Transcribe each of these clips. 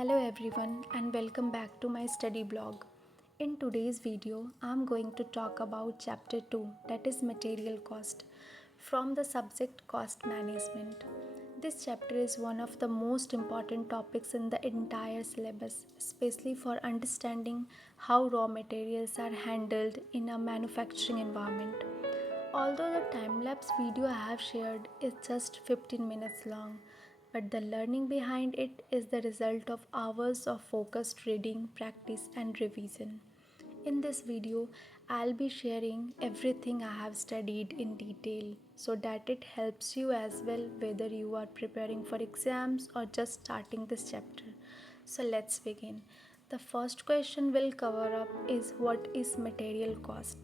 Hello everyone and welcome back to my study blog. In today's video, I'm going to talk about chapter 2, that is material cost, from the subject cost management. This chapter is one of the most important topics in the entire syllabus, especially for understanding how raw materials are handled in a manufacturing environment. Although the time-lapse video I have shared is just 15 minutes long, but the learning behind it is the result of hours of focused reading, practice, and revision. In this video, I'll be sharing everything I have studied in detail so that it helps you as well whether you are preparing for exams or just starting this chapter. So let's begin. The first question we'll cover up is what is material cost?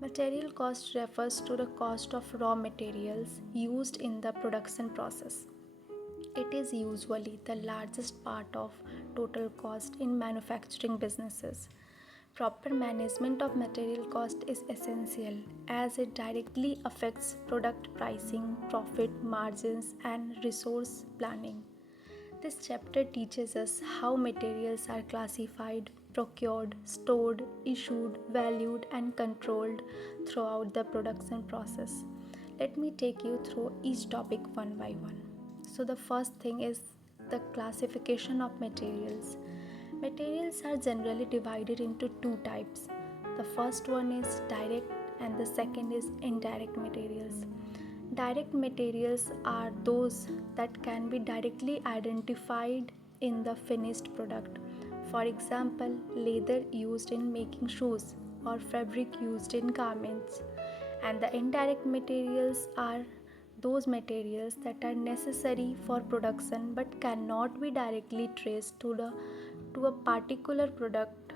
Material cost refers to the cost of raw materials used in the production process. It is usually the largest part of total cost in manufacturing businesses. Proper management of material cost is essential as it directly affects product pricing, profit margins, and resource planning. This chapter teaches us how materials are classified, procured, stored, issued, valued, and controlled throughout the production process. Let me take you through each topic one by one. So, the first thing is the classification of materials. Materials are generally divided into two types. The first one is direct, and the second is indirect materials. Direct materials are those that can be directly identified in the finished product. For example, leather used in making shoes or fabric used in garments. And the indirect materials are those materials that are necessary for production but cannot be directly traced to a particular product.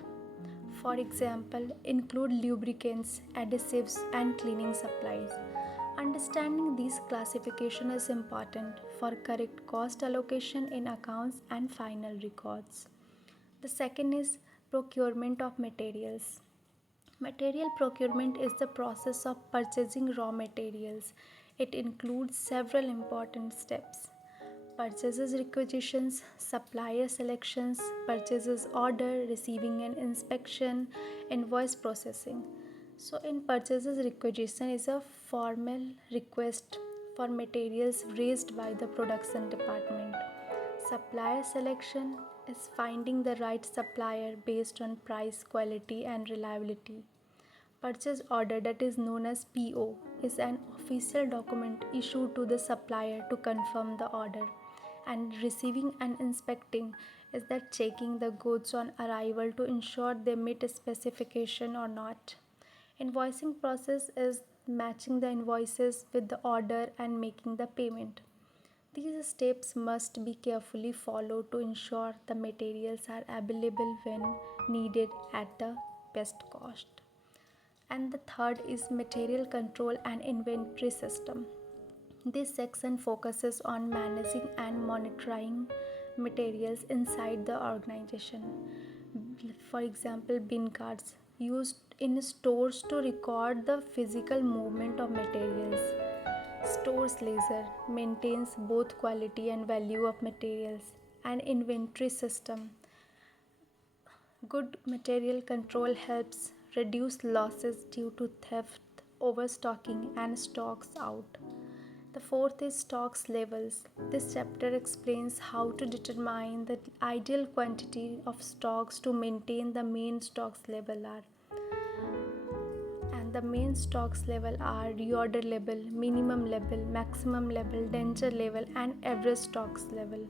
For example, include lubricants, adhesives, and cleaning supplies. Understanding these classification is important for correct cost allocation in accounts and final records. The second is procurement of materials. Material procurement is the process of purchasing raw materials. It includes several important steps: purchases requisitions, supplier selections, purchases order, receiving and inspection, invoice processing. So, in purchases requisition is a formal request for materials raised by the production department. Supplier selection is finding the right supplier based on price, quality, and reliability. Purchase order, that is known as PO, is an official document issued to the supplier to confirm the order. And receiving and inspecting is that checking the goods on arrival to ensure they meet a specification or not. Invoicing process is matching the invoices with the order and making the payment. These steps must be carefully followed to ensure the materials are available when needed at the best cost. And the third is material control and inventory system. This section focuses on managing and monitoring materials inside the organization. For example, bin cards used in stores to record the physical movement of materials. Stores ledger maintains both quality and value of materials. An inventory system. Good material control helps reduce losses due to theft, overstocking, and stocks out. The fourth is stocks levels. This chapter explains how to determine the ideal quantity of stocks to maintain the main stocks level are. And the main stocks level are reorder level, minimum level, maximum level, danger level, and average stocks level.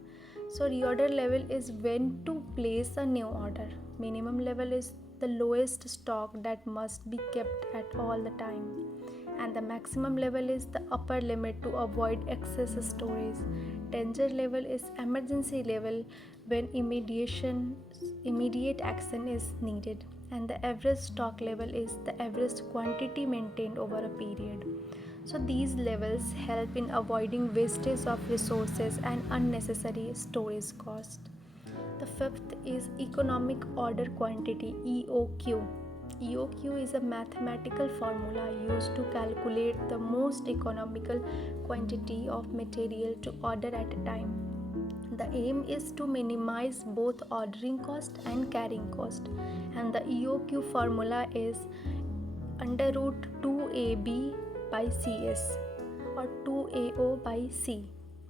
So reorder level is when to place a new order. Minimum level is the lowest stock that must be kept at all the time. And the maximum level is the upper limit to avoid excess storage. Danger level is emergency level when immediate action is needed. And the average stock level is the average quantity maintained over a period. So these levels help in avoiding wastage of resources and unnecessary storage cost. The fifth is economic order quantity, EOQ. EOQ is a mathematical formula used to calculate the most economical quantity of material to order at a time. The aim is to minimize both ordering cost and carrying cost, and the EOQ formula is under root 2AB by CS or 2AO by C.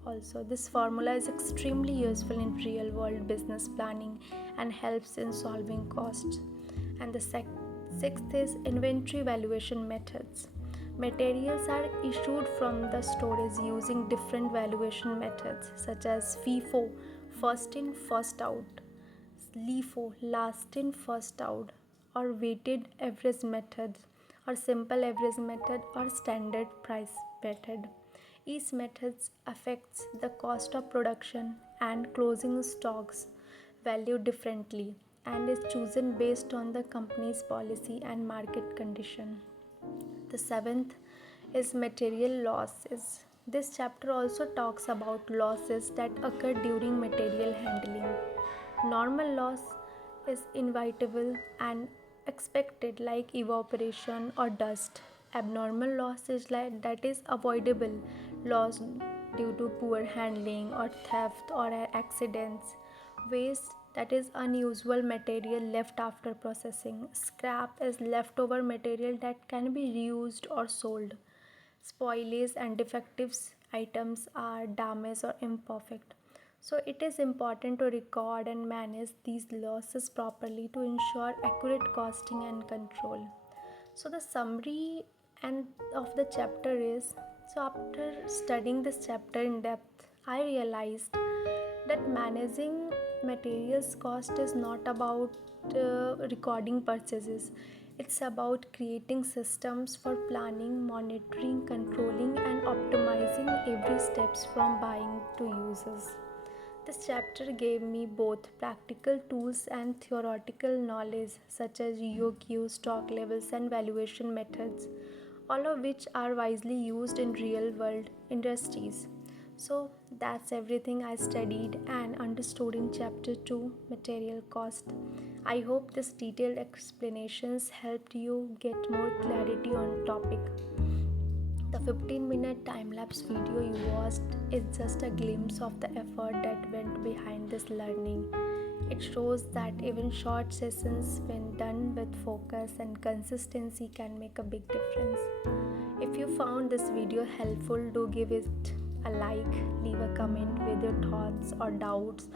Also, this formula is extremely useful in real world business planning and helps in solving costs. And the sixth is inventory valuation methods. Materials are issued from the storage using different valuation methods such as FIFO, first in, first out, LIFO, last in, first out, or weighted average method, or simple average method, or standard price method. Each method affects the cost of production and closing stocks value differently and is chosen based on the company's policy and market condition. The seventh is material losses. This chapter also talks about losses that occur during material handling. Normal loss is inevitable and expected, like evaporation or dust. Abnormal loss is like that is avoidable loss due to poor handling or theft or accidents. Waste, that is unusual material left after processing. Scrap is leftover material that can be reused or sold. Spoilage and defective items are damaged or imperfect. So it is important to record and manage these losses properly to ensure accurate costing and control. So the summary and of the chapter is, so after studying this chapter in depth, I realized that managing materials cost is not about recording purchases. It's about creating systems for planning, monitoring, controlling, and optimizing every steps from buying to uses. This chapter gave me both practical tools and theoretical knowledge such as EOQ, stock levels, and valuation methods, all of which are wisely used in real world industries. So that's everything I studied and understood in chapter 2, material cost. I hope this detailed explanations helped you get more clarity on topic. The 15-minute time-lapse video you watched is just a glimpse of the effort that went behind this learning. It shows that even short sessions, when done with focus and consistency, can make a big difference. If you found this video helpful, do give it a like, leave a comment with your thoughts or doubts,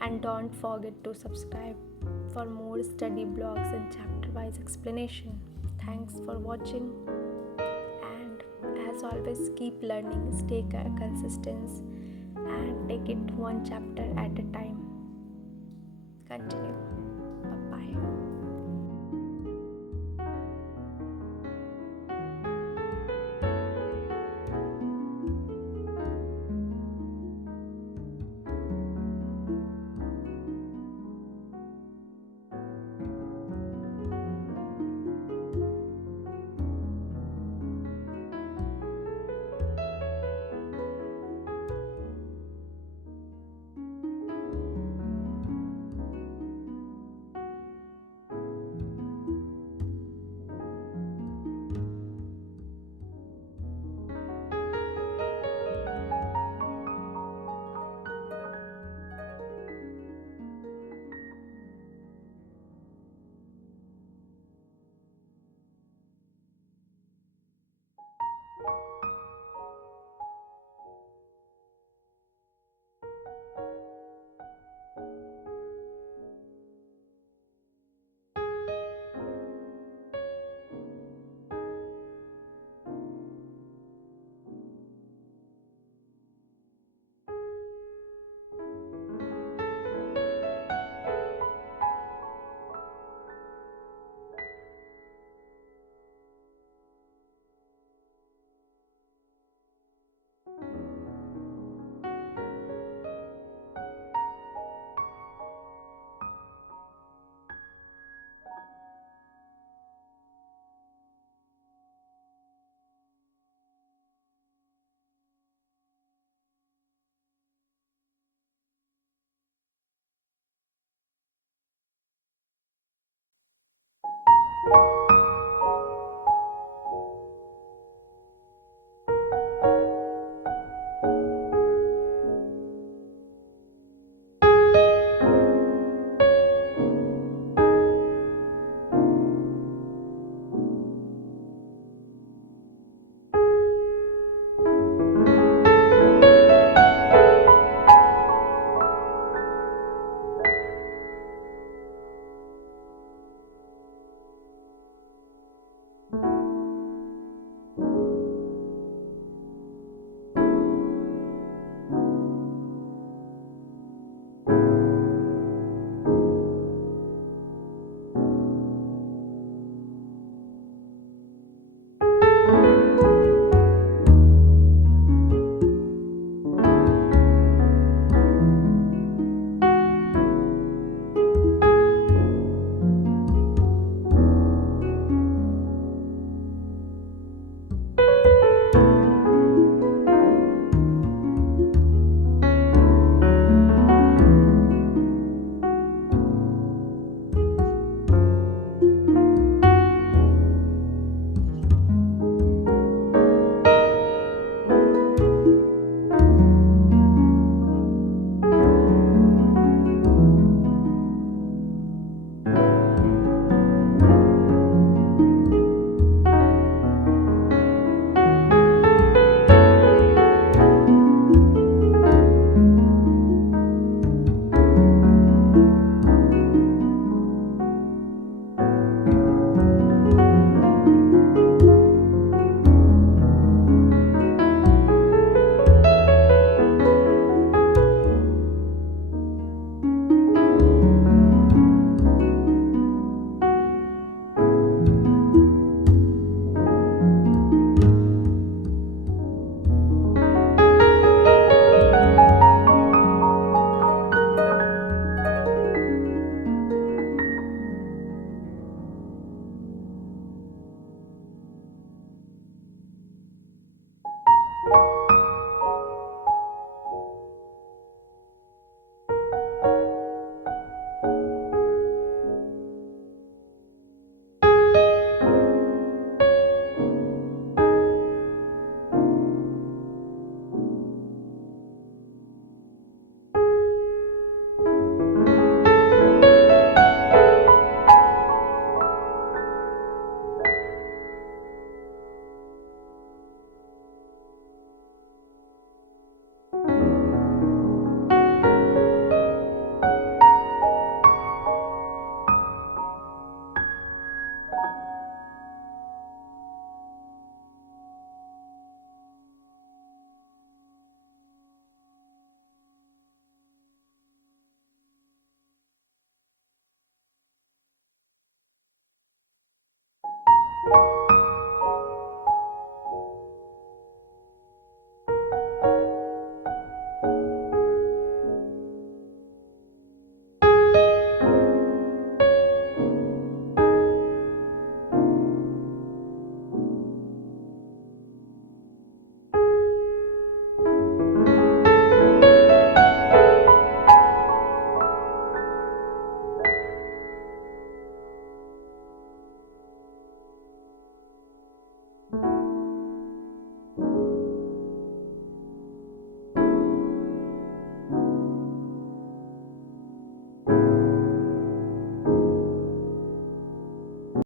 and don't forget to subscribe for more study blogs and chapter-wise explanation. Thanks for watching. As always, keep learning, stay consistent, and take it one chapter at a time. Continue. Bye bye.